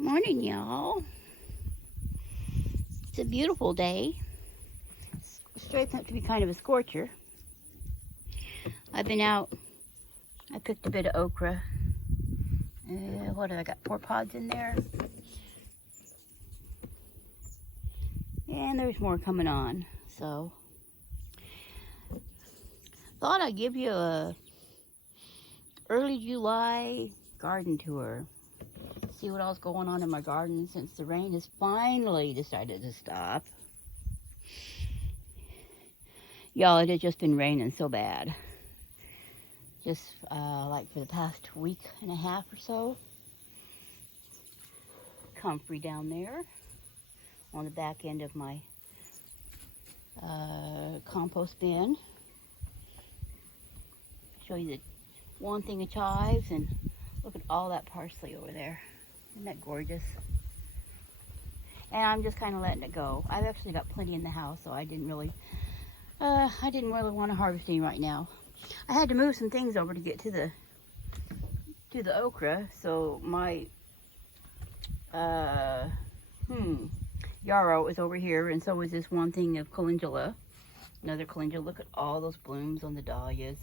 Morning, y'all. It's a beautiful day. It's shaping up to be kind of a scorcher. I've been out. I picked a bit of okra. What have I got? 4 pods in there. And there's more coming on. So, thought I'd give you a early July garden tour. See what all's going on in my garden since the rain has finally decided to stop. Y'all, it has just been raining so bad. Just like for the past week and a half or so. Comfrey down there on the back end of my compost bin. Show you the one thing of chives, and look at all that parsley over there. Isn't that gorgeous? And I'm just kind of letting it go. I've actually got plenty in the house, so I didn't really want to harvest any right now. I had to move some things over to get to the okra, so my yarrow is over here, and so is this one thing of calendula. Another calendula. Look at all those blooms on the dahlias.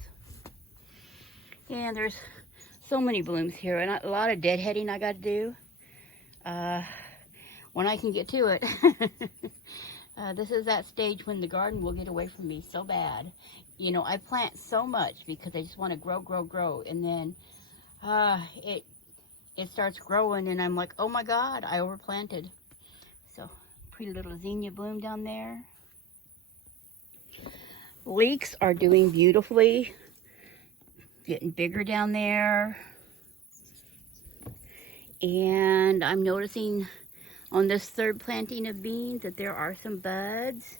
And there's so many blooms here, and a lot of deadheading I got to do when I can get to it. This is that stage when the garden will get away from me so bad. You know, I plant so much because I just want to grow, and then it starts growing, and I'm like, oh my God, I overplanted. So, pretty little zinnia bloom down there. Leeks are doing beautifully. Getting bigger down there. And I'm noticing on this third planting of beans that there are some buds.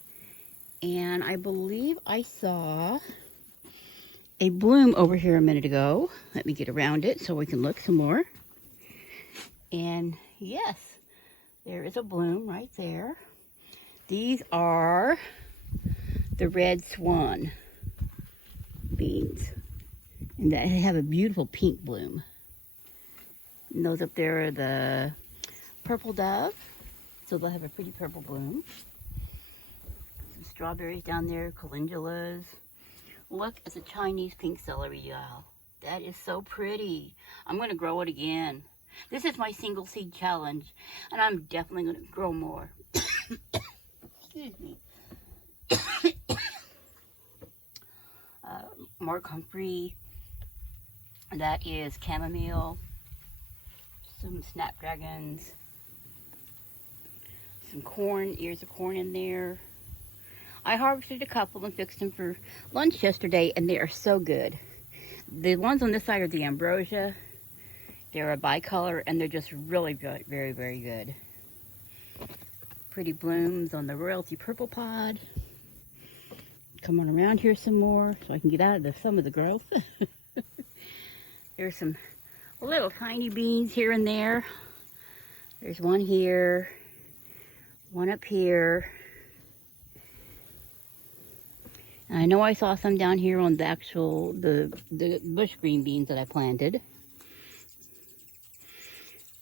And I believe I saw a bloom over here a minute ago. Let me get around it so we can look some more. And yes, there is a bloom right there. These are the red swan beans. And that have a beautiful pink bloom. And those up there are the purple dove. So they'll have a pretty purple bloom. Some strawberries down there, calendulas. Look at the Chinese pink celery, y'all. That is so pretty. I'm going to grow it again. This is my single seed challenge. And I'm definitely going to grow more. Excuse me. More comfrey. That is chamomile, some snapdragons, some corn, ears of corn in there. I harvested a couple and fixed them for lunch yesterday, and they are so good. The ones on this side are the ambrosia. They're a bicolor, and they're just really good, very, very good. Pretty blooms on the royalty purple pod. Come on around here some more so I can get out of some of the growth. There's some little tiny beans here and there. There's one here, one up here. And I know I saw some down here on the bush green beans that I planted.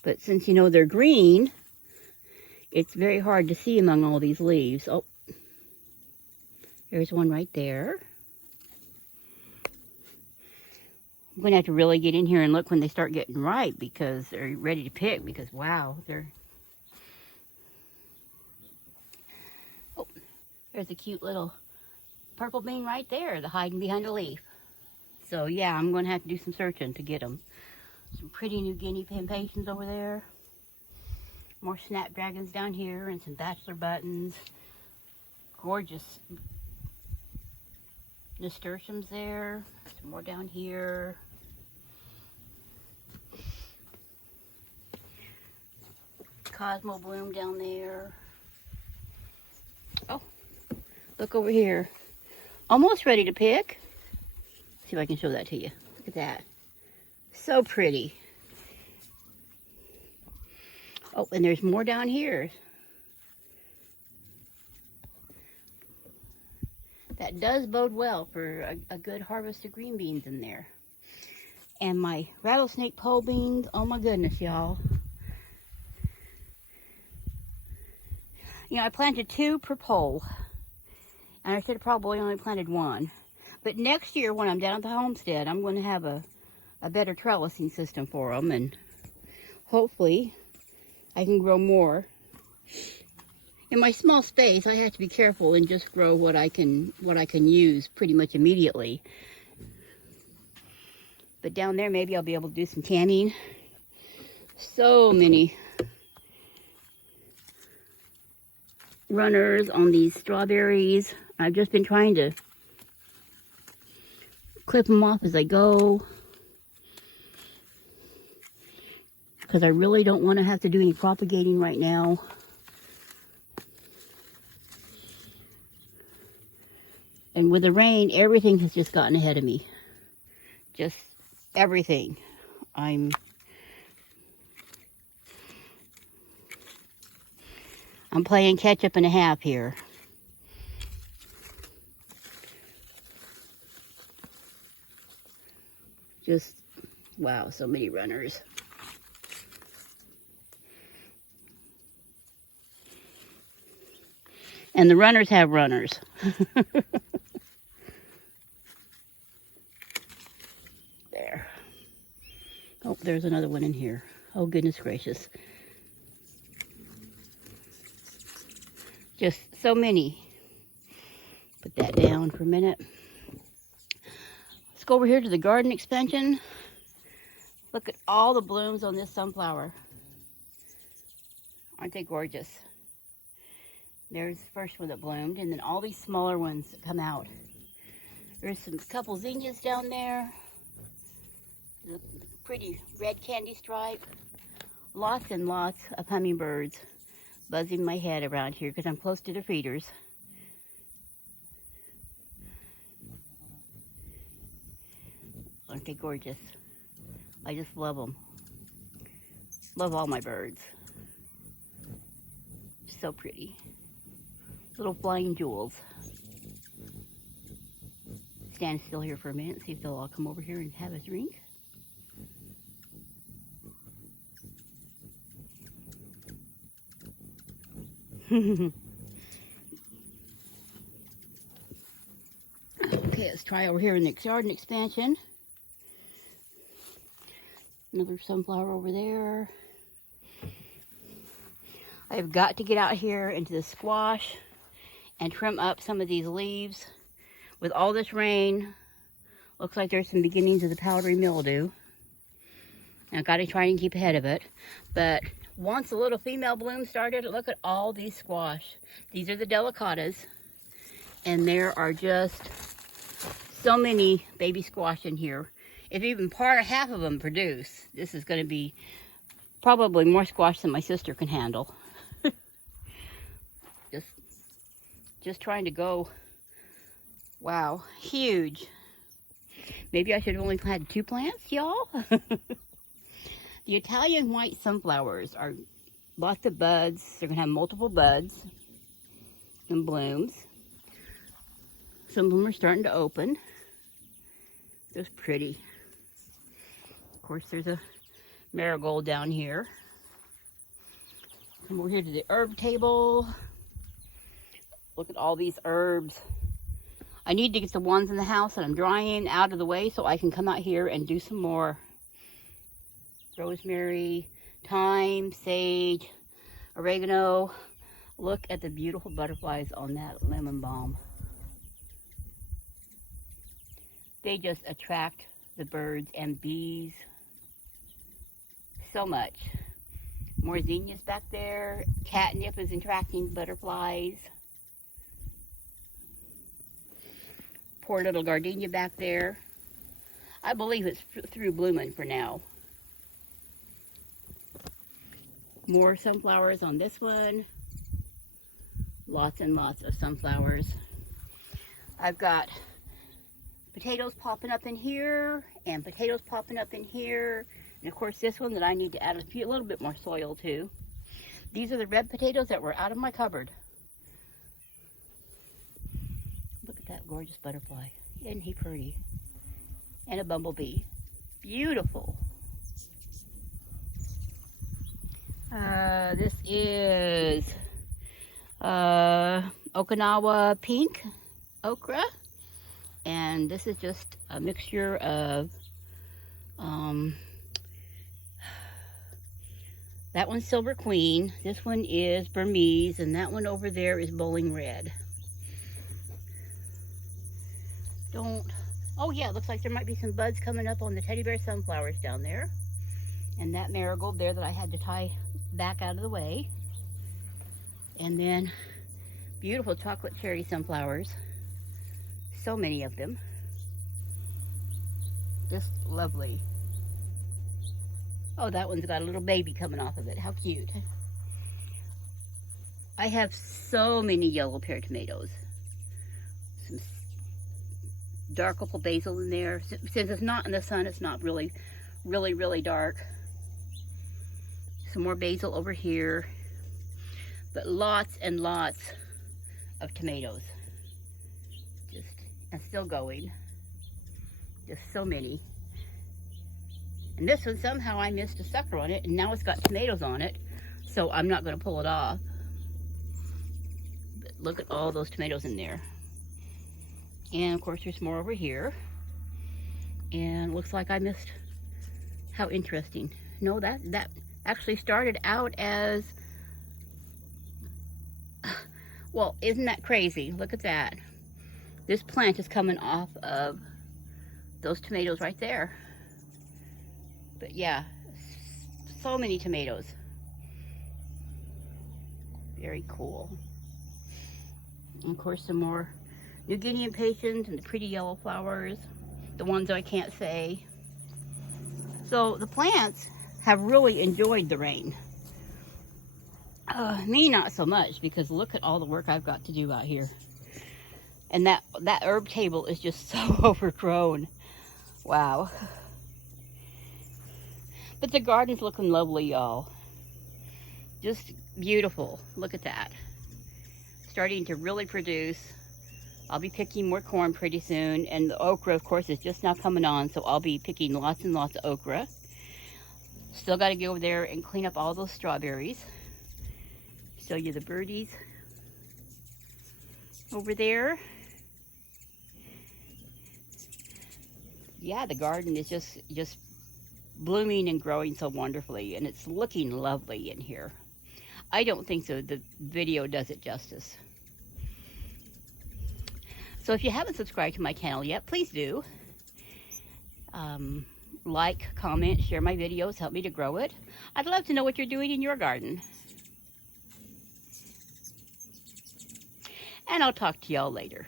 But since you know they're green, it's very hard to see among all these leaves. Oh, there's one right there. I'm going to have to really get in here and look when they start getting ripe because they're ready to pick because, wow, they're... Oh, there's a cute little purple bean right there, the hiding behind a leaf. So, yeah, I'm going to have to do some searching to get them. Some pretty New Guinea impatiens over there. More snapdragons down here and some bachelor buttons. Gorgeous nasturtiums there. Some more down here. Cosmo bloom down there. Oh, look over here. Almost ready to pick. See if I can show that to you. Look at that. So pretty. Oh, and there's more down here. That does bode well for a good harvest of green beans in there. And my rattlesnake pole beans, oh my goodness, y'all. You know, I planted 2 per pole. And I should have probably only planted 1. But next year when I'm down at the homestead, I'm going to have a better trellising system for them. And hopefully I can grow more. In my small space, I have to be careful and just grow what I can use pretty much immediately. But down there, maybe I'll be able to do some canning. So many runners on these strawberries. I've just been trying to clip them off as I go, because I really don't want to have to do any propagating right now. And with the rain, everything has just gotten ahead of me. Just everything. I'm playing catch up and a half here. Just, wow, so many runners. And the runners have runners. There. Oh, there's another one in here. Oh, goodness gracious. Just so many. Put that down for a minute. Let's go over here to the garden expansion. Look at all the blooms on this sunflower. Aren't they gorgeous? There's the first one that bloomed, and then all these smaller ones that come out. There's some couple zinnias down there. The pretty red candy stripe. Lots and lots of hummingbirds buzzing my head around here because I'm close to the feeders. Aren't they gorgeous? I just love them. Love all my birds. So pretty. Little flying jewels. Stand still here for a minute and see if they'll all come over here and have a drink. Okay, let's try over here in the garden expansion. Another sunflower over there. I've got to get out here into the squash and trim up some of these leaves. With all this rain, looks like there's some beginnings of the powdery mildew. And I've got to try and keep ahead of it. But once a little female bloom started, look at all these squash. These are the delicatas. And there are just so many baby squash in here. If even half of them produce, this is going to be probably more squash than my sister can handle. just trying to go. Wow, huge. Maybe I should have only planted 2 plants, y'all. The Italian white sunflowers are lots of buds. They're going to have multiple buds and blooms. Some of them are starting to open. Just pretty. Of course, there's a marigold down here. Come over here to the herb table. Look at all these herbs. I need to get the ones in the house that I'm drying out of the way so I can come out here and do some more. Rosemary, thyme, sage, oregano. Look at the beautiful butterflies on that lemon balm. They just attract the birds and bees so much. More zinnias back there. Catnip is attracting butterflies. Poor little gardenia back there. I believe it's through blooming for now. More sunflowers on this one. Lots and lots of sunflowers. I've got potatoes popping up in here and potatoes popping up in here. And of course this one that I need to add a little bit more soil to. These are the red potatoes that were out of my cupboard. Look at that gorgeous butterfly. Isn't he pretty? And a bumblebee. Beautiful. This is Okinawa pink okra. And this is just a mixture of, that one's Silver Queen, this one is Burmese, and that one over there is Bowling Red. Oh yeah, it looks like there might be some buds coming up on the teddy bear sunflowers down there. And that marigold there that I had to tie back out of the way. And then beautiful chocolate cherry sunflowers. So many of them. Just lovely. Oh, that one's got a little baby coming off of it. How cute. I have so many yellow pear tomatoes. Some dark opal basil in there. Since it's not in the sun, it's not really dark. Some more basil over here. But lots and lots of tomatoes. And still going. Just so many. And this one, somehow I missed a sucker on it, and now it's got tomatoes on it, so I'm not going to pull it off. But look at all those tomatoes in there. And of course there's more over here. And looks like I missed. How interesting. No, that actually started out as, well, isn't that crazy? Look at that. This plant is coming off of those tomatoes right there. But yeah, so many tomatoes. Very cool. And of course some more New Guinea impatiens and the pretty yellow flowers. The ones I can't say. So the plants have really enjoyed the rain. Me not so much, because look at all the work I've got to do out here. And that herb table is just so overgrown. Wow. But the garden's looking lovely, y'all. Just beautiful. Look at that. Starting to really produce. I'll be picking more corn pretty soon. And the okra, of course, is just now coming on. So I'll be picking lots and lots of okra. Still got to go over there and clean up all those strawberries. Show you the birdies over there. Yeah, the garden is just blooming and growing so wonderfully, and it's looking lovely in here. I don't think so. The video does it justice. So if you haven't subscribed to my channel yet, please do. Like, comment, share my videos, help me to grow it. I'd love to know what you're doing in your garden. And I'll talk to y'all later.